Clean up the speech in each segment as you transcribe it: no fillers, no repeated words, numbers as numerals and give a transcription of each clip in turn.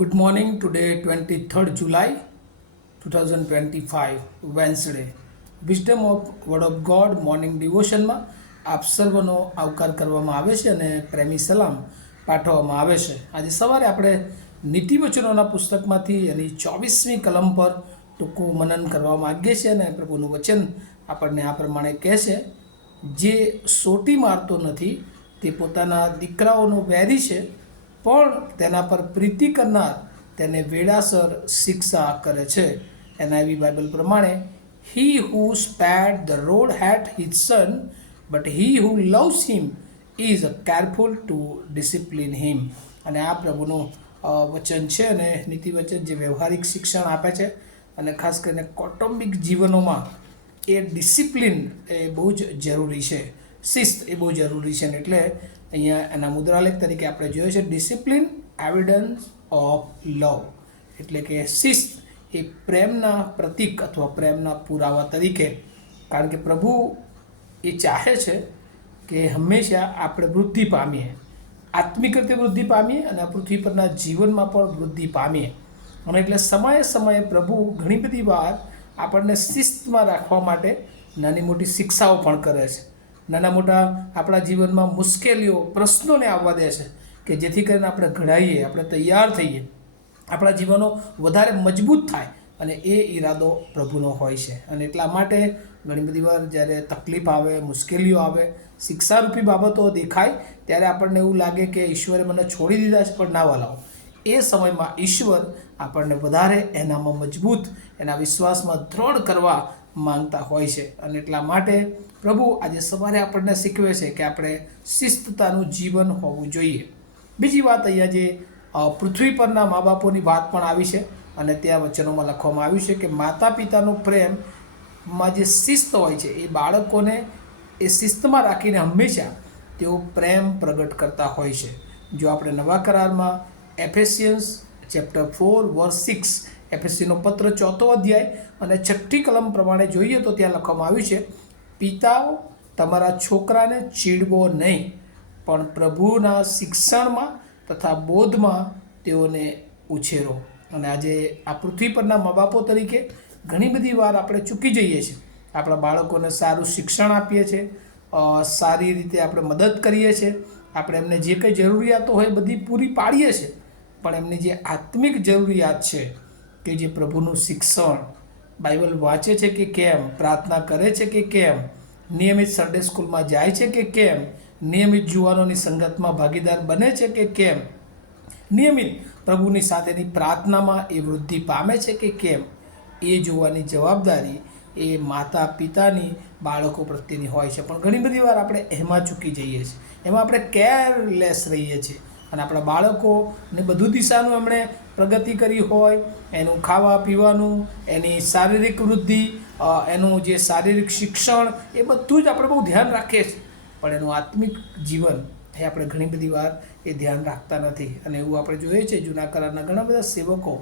Good morning. Today, 23rd July 2025, Wednesday. Wisdom of word of God morning ડિવોશનમાં આપ સર્વનો આવકાર કરવામાં આવે છે અને પ્રેમી સલામ પાઠવવામાં આવે છે. આજે સવારે આપણે નીતિવચનોના પુસ્તકમાંથી એની 24મી કલમ પર ટૂંકું મનન કરવા માગીએ છીએ અને પ્રભુનું વચન આપણને આ પ્રમાણે કહે છે, જે સોટી મારતો નથી તે પોતાના દીકરાઓનો વેરી છે, પણ તેના પર પ્રીતિ કરનાર તેને વેળાસર શિક્ષા કરે છે. એનઆઈવી બાઇબલ પ્રમાણે, he who spares the rod hates his son, but he who loves him is careful to discipline him. અને આ પ્રભુનું વચન છે અને નીતિવચન જે વ્યવહારિક શિક્ષણ આપે છે અને ખાસ કરીને કૌટુંબિક જીવનોમાં એ ડિસિપ્લિન એ બહુ જ જરૂરી છે, શિસ્ત એ બહુ જરૂરી છે. એટલે અહીંયા એના મુદ્રાલેખ તરીકે આપણે જોઈએ છે ડિસિપ્લિન એવિડન્સ ઓફ લવ, એટલે કે શિસ્ત એ પ્રેમના પ્રતીક અથવા પ્રેમના પુરાવા તરીકે. કારણ કે પ્રભુ એ ચાહે છે કે હંમેશા આપણે વૃદ્ધિ પામીએ, આત્મિક રીતે વૃદ્ધિ પામીએ અને આ પૃથ્વી પરના જીવનમાં પણ વૃદ્ધિ પામીએ. અને એટલે સમયે સમયે પ્રભુ ઘણી બધી વાર આપણને શિસ્તમાં રાખવા માટે નાની મોટી શિક્ષાઓ પણ કરે છે. નાના મોટા આપણા જીવનમાં મુશ્કેલીઓ, પ્રશ્નોને આવવા દે છે કે જેથી કરીને આપણે ઘડાઈએ, આપણે તૈયાર થઈએ, આપણા જીવનો વધારે મજબૂત થાય. અને એ ઈરાદો પ્રભુનો હોય છે. અને એટલા માટે ઘણી બધી વાર જ્યારે તકલીફ આવે, મુશ્કેલીઓ આવે, શિક્ષારૂપી બાબતો દેખાય, ત્યારે આપણને એવું લાગે કે ઈશ્વરે મને છોડી દીધા છે. પણ ના વાલાઓ, એ સમયમાં ઈશ્વર આપણને વધારે એનામાં મજબૂત, એના વિશ્વાસમાં દ્રઢ કરવા માંગતા હોય છે. અને એટલા માટે પ્રભુ આજે સવારે આપણને શીખવે છે કે આપણે શિસ્તતાનું જીવન હોવું જોઈએ. બીજી વાત, અહીંયા જે પૃથ્વી પરના મા બાપોની વાત પણ આવી છે અને ત્યાં વચનોમાં લખવામાં આવ્યું છે કે માતા પિતાનો પ્રેમમાં જે શિસ્ત હોય છે એ બાળકોને એ શિસ્તમાં રાખીને હંમેશા તેઓ પ્રેમ પ્રગટ કરતા હોય છે. જો આપણે નવા કરારમાં એફેસિયન્સ ચેપ્ટર 4 વર્સ 6, એફએસસીનો પત્ર 4થો અધ્યાય અને 6ઠી કલમ પ્રમાણે જોઈએ તો ત્યાં લખવામાં આવ્યું છે, પિતાઓ તમારા છોકરાને ચીડવો નહીં, પણ પ્રભુના શિક્ષણમાં તથા બોધમાં તેઓને ઉછેરો. અને આજે આ પૃથ્વી પરના મા બાપો તરીકે ઘણી બધી વાર આપણે ચૂકી જઈએ છીએ. આપણા બાળકોને સારું શિક્ષણ આપીએ છીએ, સારી રીતે આપણે મદદ કરીએ છીએ, આપણે એમને જે કંઈ જરૂરિયાતો હોય બધી પૂરી પાડીએ છીએ, પણ એમની જે આત્મિક જરૂરિયાત છે કે જે પ્રભુનું શિક્ષણ, બાઇબલ વાંચે છે કે કેમ, પ્રાર્થના કરે છે કે કેમ, નિયમિત સન્ડે સ્કૂલમાં જાય છે કે કેમ, નિયમિત જુવાનોની સંગતમાં ભાગીદાર બને છે કે કેમ, નિયમિત પ્રભુની સાથેની પ્રાર્થનામાં એ વૃદ્ધિ પામે છે કે કેમ, એ જોવાની જવાબદારી એ માતા પિતાની બાળકો પ્રત્યેની હોય છે. પણ ઘણી બધી વાર આપણે એમાં ચૂકી જઈએ છીએ, એમાં આપણે કેરલેસ રહીએ છીએ અને આપણા બાળકોને બધું દિશાનું એમણે પ્રગતિ કરી હોય, એનું ખાવા પીવાનું, એની શારીરિક વૃદ્ધિ, એનું જે શારીરિક શિક્ષણ, એ બધું જ આપણે બહુ ધ્યાન રાખીએ છીએ. પણ એનું આત્મિક જીવન એ આપણે ઘણી બધી વાર એ ધ્યાન રાખતા નથી. અને એવું આપણે જોઈએ છે જૂના કરારના ઘણા બધા સેવકો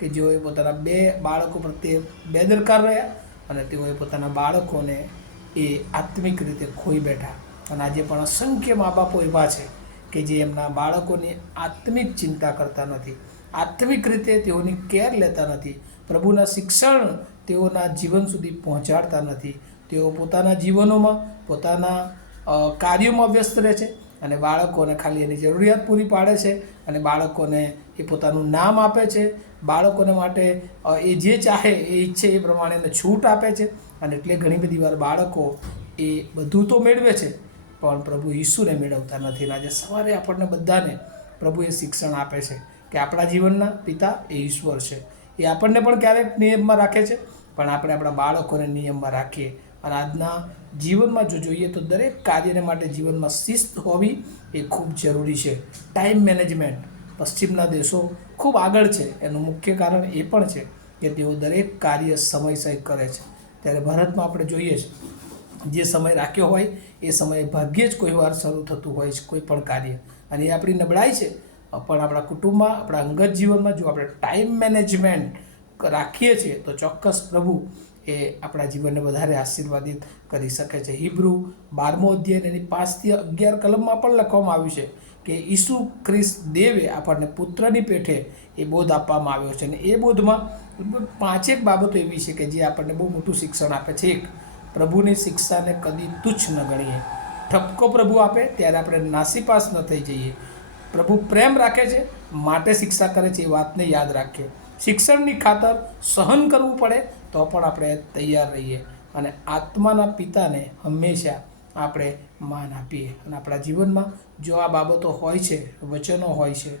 કે જેઓએ પોતાના બે બાળકો પ્રત્યે બેદરકાર રહ્યા અને તેઓએ પોતાના બાળકોને એ આત્મિક રીતે ખોઈ બેઠા. અને આજે પણ અસંખ્ય મા બાપો એવા છે કે જે એમના બાળકોની આત્મિક ચિંતા કરતા નથી, આત્મિક રીતે તેઓની કેર લેતા નથી, પ્રભુના શિક્ષણ તેઓના જીવન સુધી પહોંચાડતા નથી. તેઓ પોતાના જીવનોમાં, પોતાના કાર્યોમાં વ્યસ્ત રહે છે અને બાળકોને ખાલી એની જરૂરિયાત પૂરી પાડે છે અને બાળકોને એ પોતાનું નામ આપે છે, બાળકોને માટે એ જે ચાહે એ ઈચ્છે એ પ્રમાણે એને છૂટ આપે છે. અને એટલે ઘણી બધી વાર બાળકો એ બધું તો મેળવે છે પણ પ્રભુ ઈસુને મેળવતા નથી. આજે સવારે આપણને બધાને પ્રભુ એ શિક્ષણ આપે છે કે આપણા જીવનના પિતા એ ઈશ્વર છે. એ આપણને પણ ક્યારેક નિયમમાં રાખે છે, પણ આપણે આપણા બાળકોને નિયમમાં રાખીએ. અને આજના જીવનમાં જો જોઈએ તો દરેક કાર્યને માટે જીવનમાં શિસ્ત હોવી એ ખૂબ જરૂરી છે. ટાઈમ મેનેજમેન્ટ પશ્ચિમના દેશો ખૂબ આગળ છે. એનું મુખ્ય કારણ એ પણ છે કે તેઓ દરેક કાર્ય સમયસર કરે છે. ત્યારે ભારતમાં આપણે જોઈએ છે જે સમય રાખ્યો હોય એ સમયે ભાગ્યે જ કોઈ વાર શરૂ થતું હોય છે કોઈ પણ કાર્ય. અને એ આપણી નબળાઈ છે. પણ આપણા કુટુંબમાં, આપણા અંગત જીવનમાં જો આપણે ટાઈમ મેનેજમેન્ટ રાખીએ છીએ તો ચોક્કસ પ્રભુ એ આપણા જીવનને વધારે આશીર્વાદિત કરી શકે છે. હિબ્રુ 12મો અધ્યાય એની 5 થી 11 કલમમાં પણ લખવામાં આવ્યું છે કે ઈસુ ખ્રિસ્ત દેવે આપણને પુત્રની પેઠે એ બોધ આપવામાં આવ્યો છે. અને એ બોધમાં 5 બાબતો એવી છે કે જે આપણને બહુ મોટું શિક્ષણ આપે છે. એક, પ્રભુની શિક્ષાને કદી તુચ્છ ન ગણીએ. ઠપકો પ્રભુ આપે ત્યારે આપણે નાસીપાસ ન થઈ જઈએ. પ્રભુ પ્રેમ રાખે છે માટે શિક્ષા કરે છે, એ વાતને યાદ રાખીએ. શિક્ષણની ખાતર સહન કરવું પડે તો પણ આપણે તૈયાર રહીએ. અને આત્માના પિતાને હંમેશા આપણે માન આપીએ. અને આપણા જીવનમાં જો આ બાબતો હોય છે, વચનો હોય છે,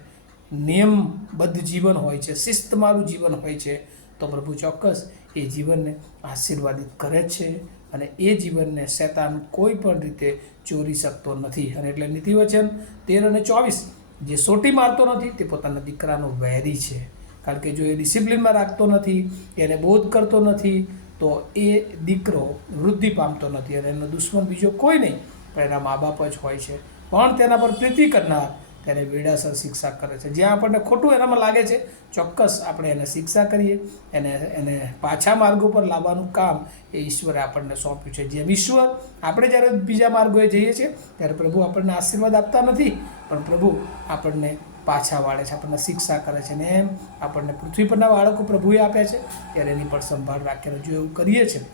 નિયમબદ્ધ જીવન હોય છે, શિસ્તમારું જીવન હોય છે, તો પ્રભુ ચોક્કસ એ જીવનને આશીર્વાદિત કરે છે. અને એ જીવનને શૈતાન કોઈ પણ રીતે ચોરી શકતો નથી. અને એટલે નીતિવચન 13 અને 24, જે સોટી મારતો નથી તે પોતાના દીકરાનો વૈરી છે. કારણ કે જો એ ડિસિપ્લિનમાં રાખતો નથી, એને બોધ કરતો નથી, તો એ દીકરો વૃદ્ધિ પામતો નથી. અને એનો દુશ્મન બીજો કોઈ નહીં પણ એના મા બાપ જ હોય છે. પણ તેના પર પ્રીતિ કરનાર તેને વેડાસર શિક્ષા કરે છે. જ્યાં આપણને ખોટું એનામાં લાગે છે, ચોક્કસ આપણે એને શિક્ષા કરીએ, એને પાછા માર્ગો પર લાવવાનું કામ એ ઈશ્વરે આપણને સોંપ્યું છે. જેમ ઈશ્વર, આપણે જ્યારે બીજા માર્ગોએ જઈએ છીએ ત્યારે પ્રભુ આપણને આશીર્વાદ આપતા નથી, પણ પ્રભુ આપણને પાછા વાળે છે, આપણને શિક્ષા કરે છે. ને એમ આપણને પૃથ્વી પરના બાળકો પ્રભુએ આપ્યા છે ત્યારે એની પણ સંભાળ રાખીને જો એવું કરીએ છીએ,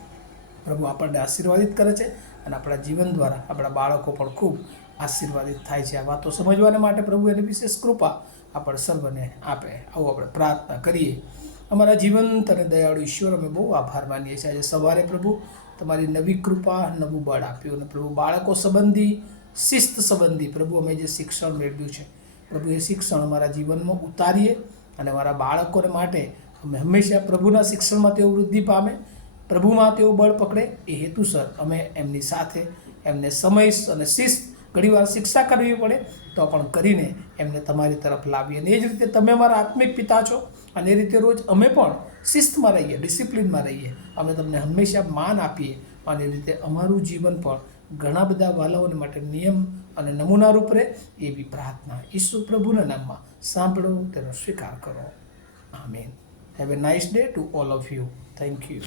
પ્રભુ આપણને આશીર્વાદિત કરે છે. અને આપણા જીવન દ્વારા આપણા બાળકો પણ ખૂબ આશીર્વાદિત થાય છે. આ વાતો સમજવાને માટે પ્રભુ એની વિશેષ કૃપા આપણે સર્વને આપે. આવું આપણે પ્રાર્થના કરીએ. અમારા જીવંત અને દયાળુ ઈશ્વર, અમે બહુ આભાર માનીએ છીએ. આજે સવારે પ્રભુ તમારી નવી કૃપા, નવું બળ આપ્યું. અને પ્રભુ બાળકો સંબંધી, શિસ્ત સંબંધી પ્રભુ અમે જે શિક્ષણ મેળવ્યું છે, પ્રભુ એ શિક્ષણ અમારા જીવનમાં ઉતારીએ. અને અમારા બાળકોને માટે અમે હંમેશા પ્રભુના શિક્ષણમાં તેઓ વૃદ્ધિ પામે, પ્રભુમાં તેઓ બળ પકડે. એ હેતુસર અમે એમની સાથે એમને સમય અને શિસ્ત, ઘણીવાર શિક્ષા કરવી પડે તો પણ કરીને એમને તમારી તરફ લાવીએ. અને એ જ રીતે તમે અમારા આત્મિક પિતા છો, અને એ રીતે રોજ અમે પણ શિસ્તમાં રહીએ, ડિસિપ્લિનમાં રહીએ, અમે તમને હંમેશા માન આપીએ. અને એ રીતે અમારું જીવન પણ ઘણા બધા વાલાઓને માટે નિયમ અને નમૂનારૂપ રહે, એવી પ્રાર્થના ઈસુ પ્રભુના નામમાં સાંભળો, તેનો સ્વીકાર કરો. આમીન. Have a nice day to all of you. Thank you.